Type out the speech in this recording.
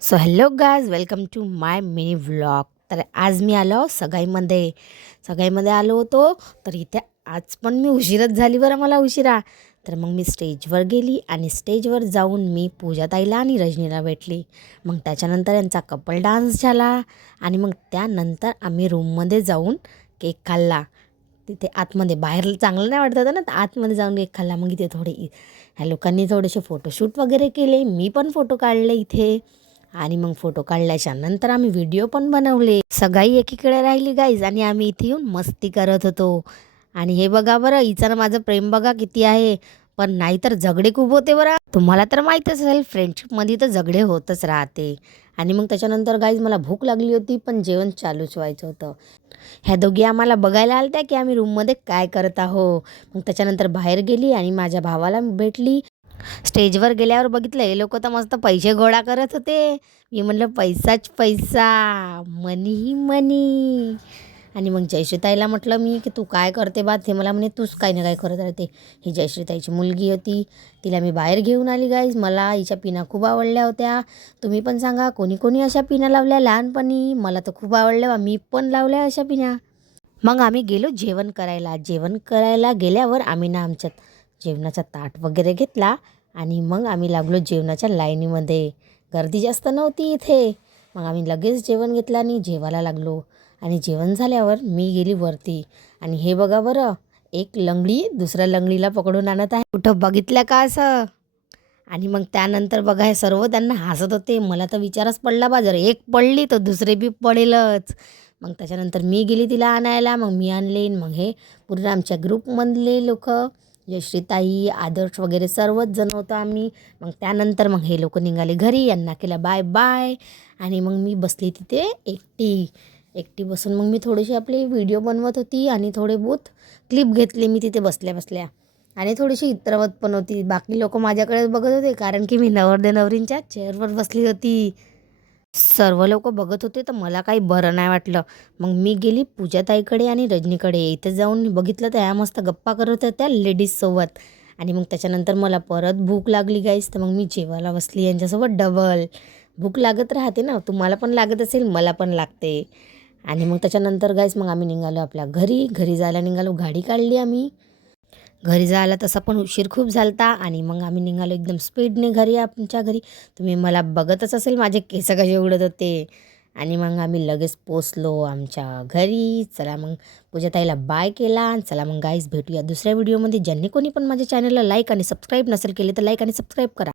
So hello guys, welcome to my mini vlog. तर आज मी आलो सगाईमध्ये आलो होतो. तर इथे आज पण मी उशीरच झाली बरं, मला उशिरा. तर मग मी स्टेजवर गेली आणि स्टेजवर जाऊन मी पूजाताईला आणि रजनीला भेटली. मग त्याच्यानंतर यांचा कपल डान्स झाला आणि मग त्यानंतर आम्ही रूममध्ये जाऊन केक खाल्ला. तिथे आतमध्ये, बाहेर चांगलं नाही वाटत होतं ना, तर आतमध्ये जाऊन केक खाल्ला. मग इथे ह्या लोकांनी थोडेसे फोटोशूट वगैरे केले, मी पण फोटो काढले इथे. आणि मग फोटो काढल्याच्या नंतर आम्ही व्हिडिओ पण बनवले. सगळी एकीकडे राहिली गाईज आणि आम्ही इथे येऊन मस्ती करत होतो. आणि हे बघा बरं, हिचं ना माझं प्रेम बघा किती आहे. पण नाहीतर झगडे खूप होते बरं. तुम्हाला तर माहीतच असेल, फ्रेंडशिपमध्ये तर झगडे होतच राहते. आणि मग त्याच्यानंतर गाईज मला भूक लागली होती, पण जेवण चालूच व्हायचं होतं. ह्या दोघी आम्हाला बघायला आल्या की आम्ही रूममध्ये काय करत आहो. मग त्याच्यानंतर बाहेर गेली आणि माझ्या भावाला भेटली. स्टेजवर गेल्यावर बघितलं, हे लोक तर मस्त पैसे गोळा करत होते. मी म्हणलं पैसाच पैसा, मनी ही मनी. आणि मग जयश्रीताईला म्हटलं मी की तू काय करते बा. ते मला म्हणे तूच काही ना काय करत राहते. ही जयश्रीताईची मुलगी होती, तिला मी बाहेर घेऊन आली गाईज. मला हिच्या पिना खूप आवडल्या होत्या. तुम्ही पण सांगा कोणी कोणी अशा पिना लावल्या लहानपणी. मला तर खूप आवडल्या, मी पण लावल्या अशा पिना. मग आम्ही गेलो जेवण करायला. जेवण करायला गेल्यावर आम्ही ना आमच्यात जेवणाचा ताट वगैरे घेतला आणि मग आम्ही लागलो जेवणाच्या लाईनीमध्ये. गर्दी जास्त नव्हती इथे. मग आम्ही लगेच जेवण घेतलं आणि जेवायला लागलो. आणि जेवण झाल्यावर मी गेली वरती. आणि हे बघा बरं, एक लंगडी दुसऱ्या लंगडीला पकडून आणत आहे. कुठं बघितलं का असं? आणि मग त्यानंतर बघा, हे सर्व त्यांना हसत होते. मला तर विचारच पडला बा, जर एक पडली तर दुसरे बी पडेलच. मग त्याच्यानंतर मी गेली तिला आणायला. मग मी आणले. मग हे पूर्ण आमच्या ग्रुपमधले लोक, जयश्रीताई, आदर्श वगैरे सर्वच जण होतो आम्ही. मग त्यानंतर मग हे लोक निघाले घरी. यांना केलं बाय बाय. आणि मग मी बसली तिथे एकटी बसून मग मी थोडीशी आपली व्हिडिओ बनवत होती आणि थोडे बहुत क्लिप घेतले मी तिथे बसल्या बसल्या. आणि थोडीशी इतरवत पण होती. बाकी लोक माझ्याकडे बघत होते, कारण की मी नवरदेव नवरींच्या चेअरवर बसली होती. सर्व लोक बघत होते तर मला काही बरं नाही वाटलं. मग मी गेली पूजाताईकडे आणि रजनीकडे. इथे जाऊन बघितलं तर ह्या मस्त गप्पा करत होत्या लेडीजसोबत. आणि मग त्याच्यानंतर मला परत भूक लागली गाईस, तर मग मी जेवायला बसली यांच्यासोबत डबल. भूक लागत राहते ना, तुम्हाला पण लागत असेल, मला पण लागते. आणि मग त्याच्यानंतर गाईस मग आम्ही निघालो आपल्या घरी जायला निघालो. गाडी काढली आम्ही. घरी जायला तसा पण उशीर खूप झालता. आणि मग आम्ही निघालो एकदम स्पीडने घरी, आमच्या घरी. तुम्ही मला बघतच असेल माझे केस कसे उडत होते. आणि मग आम्ही लगेच पोचलो आमच्या घरी. चला मग पूजाताईला बाय केला. चला मग गाईज भेटूया दुसऱ्या व्हिडिओमध्ये. ज्यांनी कोणी पण माझ्या चॅनलला लाईक आणि सबस्क्राईब नसेल केले तर लाईक आणि सबस्क्राईब करा.